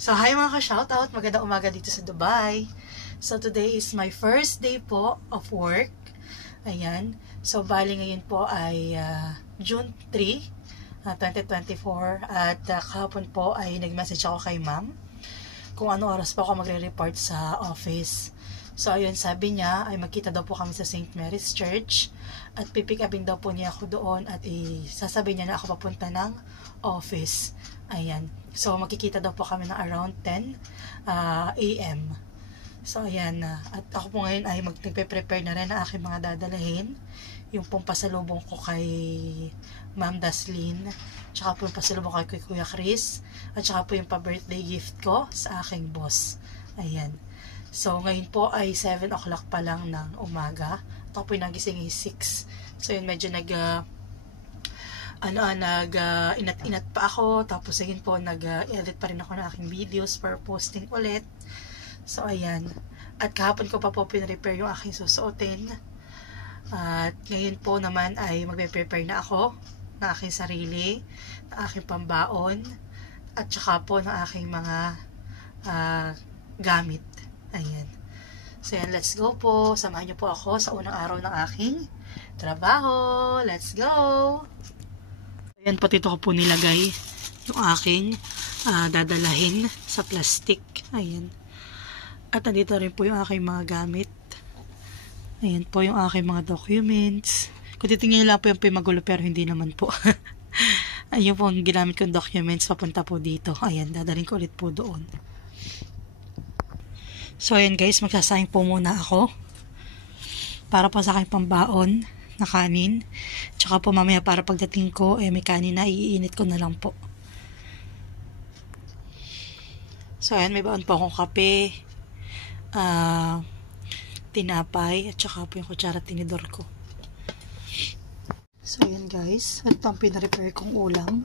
So, hi mga ka-shoutout. Magandang umaga dito sa Dubai. So, today is my first day po of work. Ayan. So, bali ngayon po ay June 3, 2024. At kahapon po ay nag-message ako kay ma'am kung ano oras po ako magre-report sa office. So, ayun, sabi niya ay magkita daw po kami sa St. Mary's Church at pipick upin daw po niya ako doon at sasabihin niya na ako papunta ng office. Ayan. So, makikita daw po kami ng around 10 a.m. So, ayan na. At ako po ngayon ay nagpe-prepare na rin ang aking mga dadalahin. Yung pong pasalubong ko kay Ma'am Daslin, tsaka po yung pasalubong kay Kuya Chris, at tsaka po yung pa-birthday gift ko sa aking boss. Ayan. So, ngayon po ay 7 o'clock pa lang ng umaga. At ako po yung nagising ay 6. So, yun, medyo inat-inat pa ako. Tapos, again po, edit pa rin ako ng aking videos for posting ulit. So, ayan. At kahapon ko pa po pin-repair yung aking susuotin. At ngayon po naman ay magpe-prepare na ako ng aking sarili, ng aking pambaon, at saka po ng aking mga gamit. Ayan. So, yan. Let's go po. Samahan niyo po ako sa unang araw ng aking trabaho. Let's go! Ayan, pati ito ko po nilagay yung aking dadalahin sa plastic. Ayan. At nandito rin po yung aking mga gamit. Ayan po yung aking mga documents. Kung titingnan lang po yung magulo pero hindi naman po. Ayun po ang ginamit kong documents papunta po dito. Ayan, dadalhin ko ulit po doon. So, ayan guys, magsasayang po muna ako para po sa aking pambaon na kanin. Tsaka po mamaya para pagdating ko, may kanin na, iinit ko na lang po. So, ayan, may baon po akong kape, tinapay, at tsaka po yung kutsara tinidor ko. So, ayan guys, ito ang pinarepair kong ulam.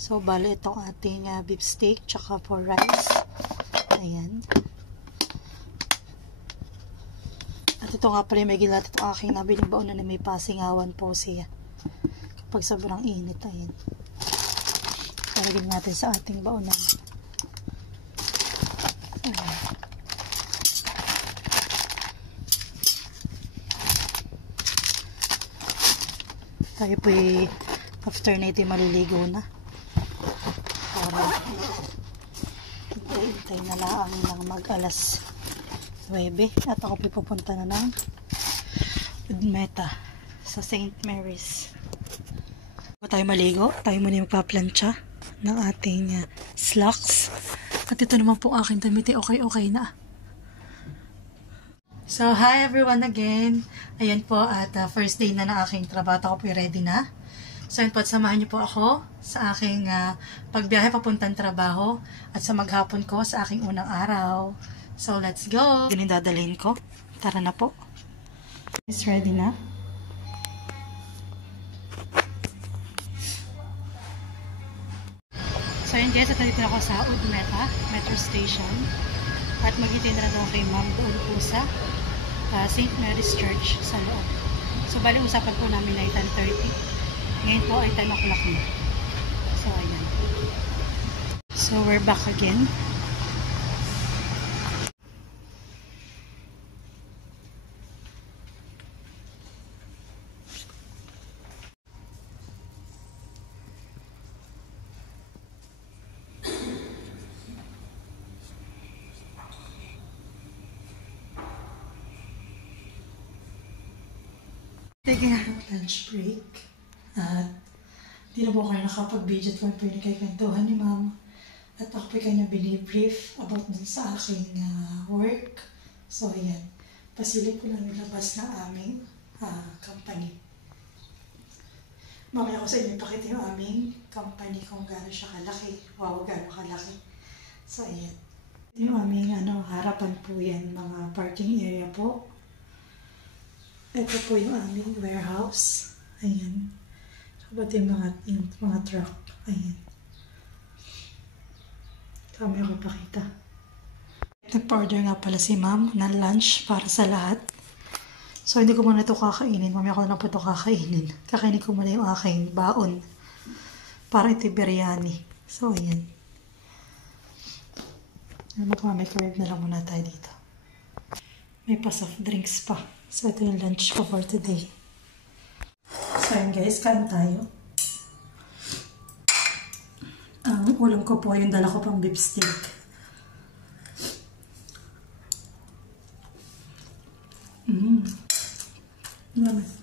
So, bale itong ating beef steak, tsaka po rice. Ayan. At ito nga pala may gilat itong aking nabiling baon na may pasingawan po siya. Kapag sobrang init, ayan. Lagyan natin sa ating baonan. Ayan. Tayo po after na ito maliligo na. Para hintay na lang ng mag-alas 9 at ako pupunta na ng Udmeta sa St. Mary's. Bago tayo maligo, tayo muna magpa-plancha ng ating slacks. At ito naman po aking damit, okay na. So, hi everyone again. Ayan po, at first day na ng aking trabaho. Ako po ready na. So, yun po, at samahan niyo po ako sa aking pagbiyahe papuntang trabaho at sa maghapon ko sa aking unang araw. So, let's go! Ganun dadalhin ko. Tara na po. Is ready na? So, yun guys, at dito ako sa Udmeta Metro Station. At mag-itin na daw kay ma'am doon po sa St. Mary's Church sa loob. So, bali usapan po namin ay 10:30. Ngayon po ay 10 o'clock na. So, ayan. So, we're back again. Taking a lunch break. At di na po kayo nakapag-video at kung pwede kayo kwentuhan ni ma'am. At ako po kayo na binibrief about dun sa aking work. So, ayan. Pasilip ko lang nilabas na aming company. Mamaya ko sa inyo pakita yung aming company kung gaano siya kalaki. Wow, gaano kalaki. So, ayan. Yung aming harapan po yan, mga parking area po. Ito po yung aming warehouse. Ayan. Pati yung mga truck. Ayan. Kami ako pakita. Nag-order nga pala si ma'am ng lunch para sa lahat. So, hindi ko muna ito kakainin. Mamaya ko na po ito kakainin. Kakainin ko muna yung aking baon. Para ito biryani. So, ayan. Mag-microwave na lang muna tayo dito. May pa soft drinks pa. So, ito yung lunch ko for today. So, yun guys, kain tayo. Ang ulam ko po, yung dala ko pang beef steak. Dami.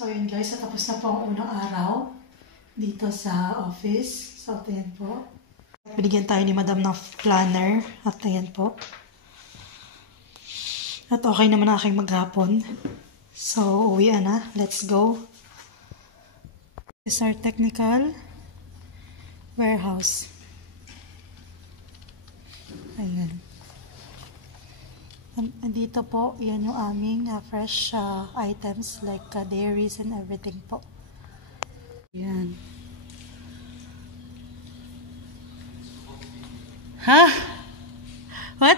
So, yun guys, tapos na po ang unang araw dito sa office. So, ayan po. Binigyan tayo ni Madam ng planner. At ayan po. At okay naman aking maghapon. So, uwian na. Let's go. This is our technical warehouse. Ayan. Dito po, yan yung aming fresh items like dairies and everything po. Yan. Huh? What?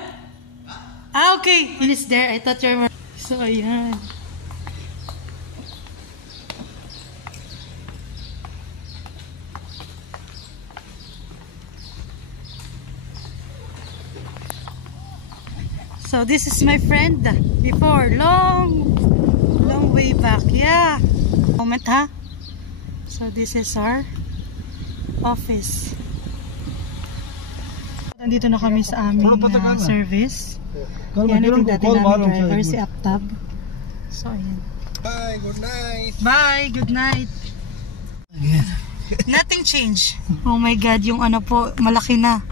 Ah, okay. It is there. I thought you were... So, ayan. So this is my friend before, long way back. Yeah. Moment, ha? So this is our office. Nandito na kami sa aming service. Yan, ito dati namin driver, si Aptab. So, ayan. Bye, good night. Bye, good night. Nothing changed. Oh my God, yung ano po, malaki na.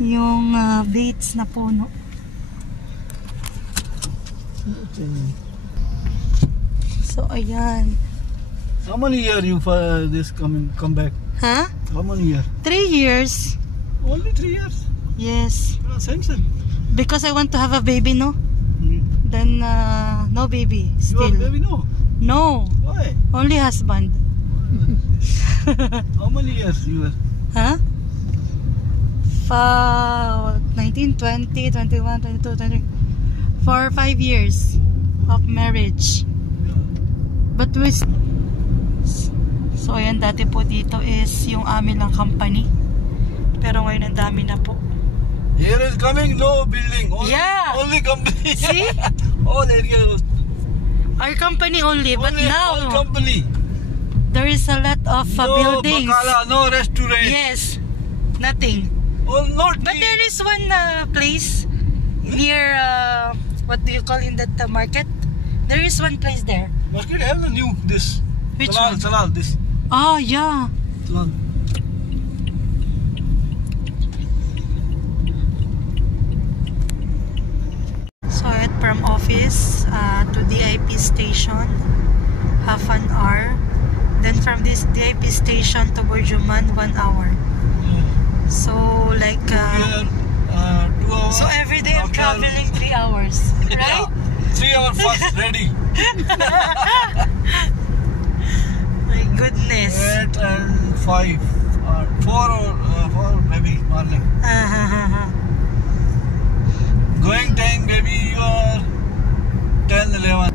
Yung baits na puno. So, ayan. How many years you for this come back? Huh? How many years? 3 years. Only 3 years? Yes. Same. Because I want to have a baby, no? Then, no baby. Still. You have baby, no? No. Why? Only husband. How many years you were? Huh? 19, 20, 21, 22, 23. For 5 years of marriage. Yeah. But we... So, ayan, dati po dito is yung amin lang company. Pero ngayon ang dami na po. Here is coming no building. Only company. See? All areas. Our company only, but now all company. there is a lot of buildings. No bakala, no restaurant. Yes. Nothing. Oh, not But there is one place near, what do you call in that market? There is one place there. Market have the new this. Which Salal, this. Oh, yeah. Salal. So, from office to DIP station, half an hour. Then from this DIP station to Burjuman, 1 hour. So, like... 2 hours. So, every day I'm traveling 3 hours. Right? 3 hours first, ready. My goodness. 8 and 5. 4 maybe morning. Going time maybe you are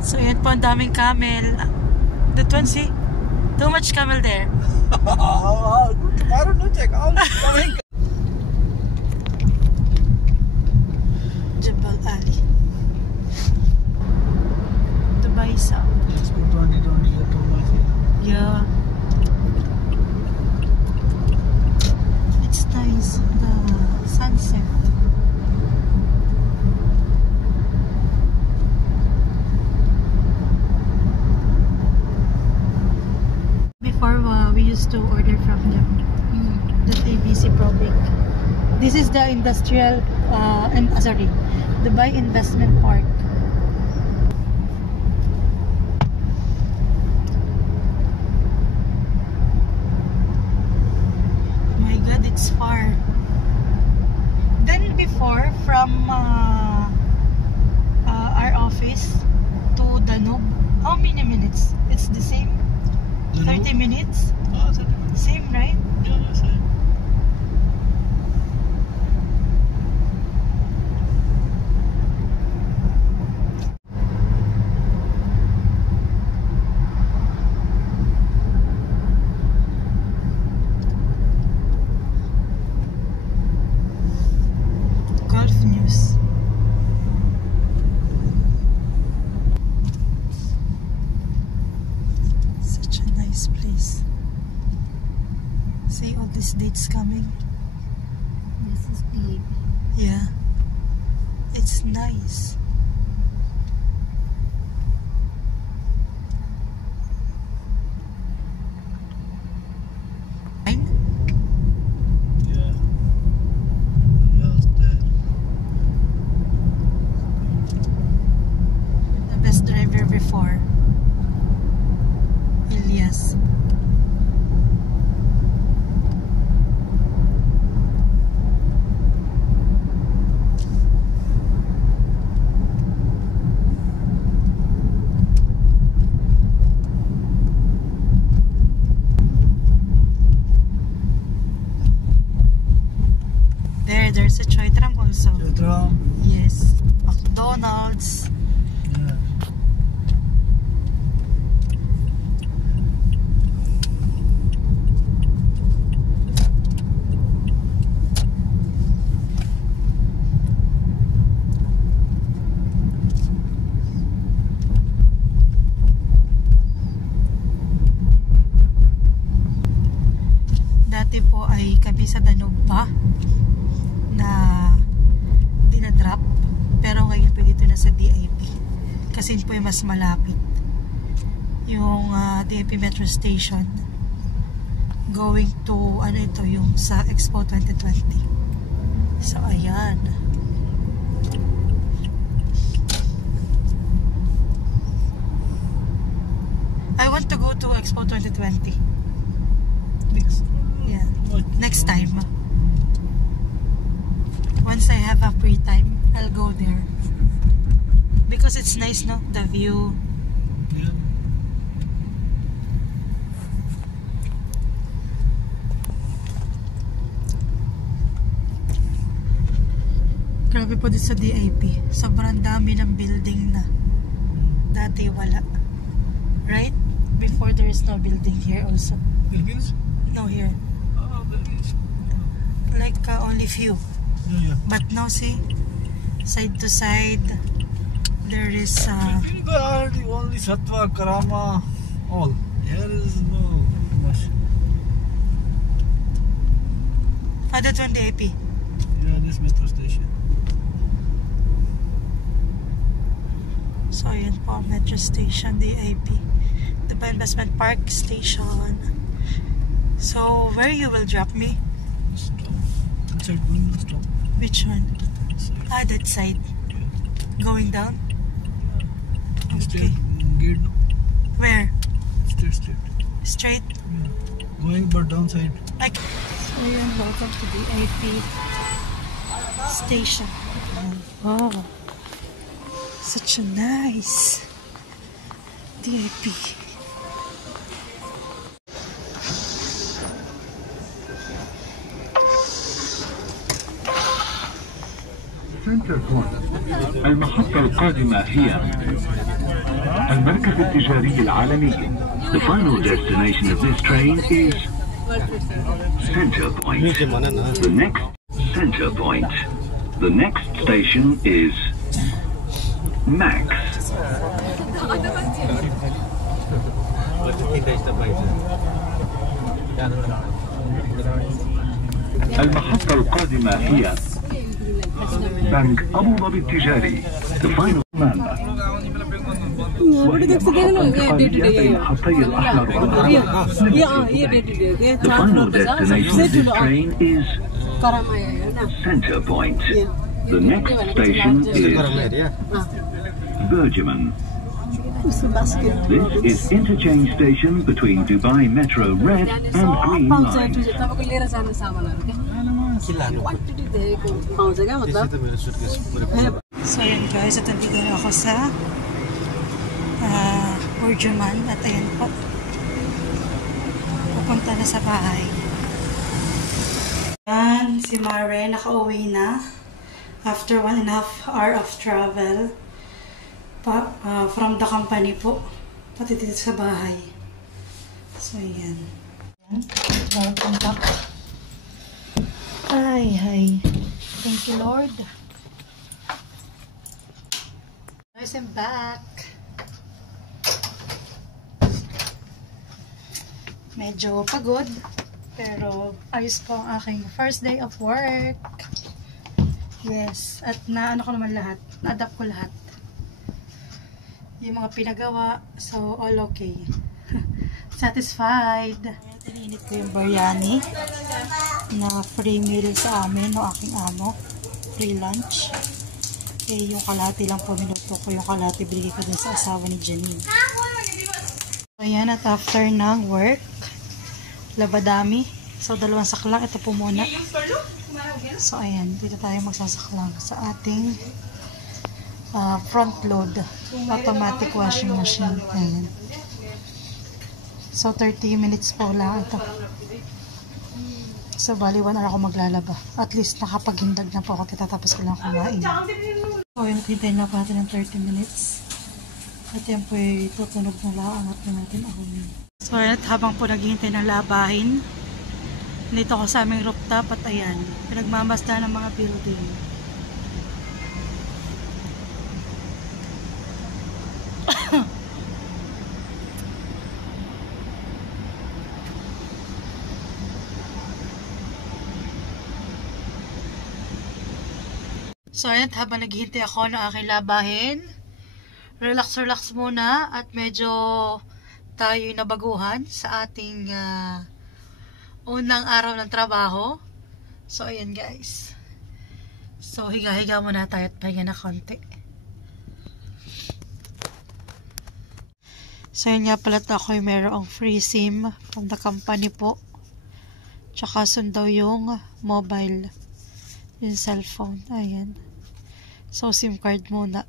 So, yan po, ang daming camel. That one, see? Too much camel there. I don't know, check out. Jebel Ali. Dubai South. It's been 20 years too much. Yeah. It's nice, the sunset. Before we used to order from them the ABC Probic. This is the industrial Dubai Investment Park. My God, it's far. Then before, from our office to Danube, how many minutes? It's the same? 30 minutes? Oh, 30 minutes. Same, right? Yeah, same. Golf news. Such a nice place. See all these dates coming. This is big. Yeah. It's nice. Fine. Yeah. Yes, there. The best driver before. Ilyas. There's a Choi Tram also. Chaitram. Yes. McDonald's. Yeah. Dati po ay kami sa Danube pa na dinadrop, pero ngayon po dito na sa DIP kasi po yung mas malapit yung DIP Metro Station going to yung sa Expo 2020. So ayan, I want to go to Expo 2020. Yeah, next time. Once I have a free time, I'll go there. Because it's nice, no? The view. Yeah. Grabe po dito sa DIP. Sobrang dami ng building na. Dati wala. Right? Before there is no building here also. Philippines? No here. Oh, there is. Like only few. Yeah, yeah. But now see, side to side, there is Philippines are the only Satwa, Karama, all. Here is no much. that one DIP. Yeah, this metro station. So, yun po, Metro Station, DIP. Dubai Investment Park Station. So, where you will drop me? Stop. Inside going to stop. Which one? Side. Ah, that side. Yeah. Going down? Straight Okay. gate, no? Where? Straight. Straight? Yeah. Going but downside. Like. So, yun, welcome to DIP Station. Wow. Such a nice DIP. Center Point. المحطة القادمة هي المركز التجاري العالمي. The final destination of this train is Center Point. The next Center Point. The next station is Max. المحطة القادمة هي بنك أبو ظبي التجاري. The final وهي محطة انتقالية بين خطي الأحمر والأحمر. The final destination of this train is Center Point. The next station is Bergman. This is interchange station between Dubai Metro Red and Green Line. So yun guys, at nandito na ako sa Bergman at ayan po, pupunta na sa bahay. Yan, si Mare nakauwi na after 1.5 hour of travel from the company po pati dito sa bahay. So yan, welcome back. Ay, thank you Lord. Guys, I'm back. Medyo pagod, pero ayos po ang aking first day of work. Yes, at naano ko naman lahat, na-adapt ko lahat. Yung mga pinagawa, so all okay. Satisfied. Ininit ko yung biryani na free meal sa amin no aking amo. Free lunch. Eh, yung kalahati lang po minuto ko, yung kalahati binigay ko din sa asawa ni Janine. So ayan, at after ng work, labadami. So 2 saklang, ito po muna. So ayan, dito tayo magsasaklang sa ating front load automatic washing machine. Ayan. So 30 minutes po lang ito. So bali 1 hour ako maglalaba. At least nakapaghindag na po ako, tatapos ko lang kumain. So yun, hintayin lang po natin ng 30 minutes. At yan po ay tutunog na lang, angat na natin ako. So ayan, at habang po naghihintay ng labahin, dito ako sa aming rooftop at ayan, pinagmamasda ng mga building. So ayan, habang naghihintay ako ng aking labahin, relax muna at medyo tayo nabaguhan sa ating unang araw ng trabaho. So ayan guys, so higa-higa muna tayo at pahinga na konti. So yun nga pala, ako mayroong free SIM from the company po, tsaka sundaw yung mobile, yung cellphone. Ayan, so SIM card muna.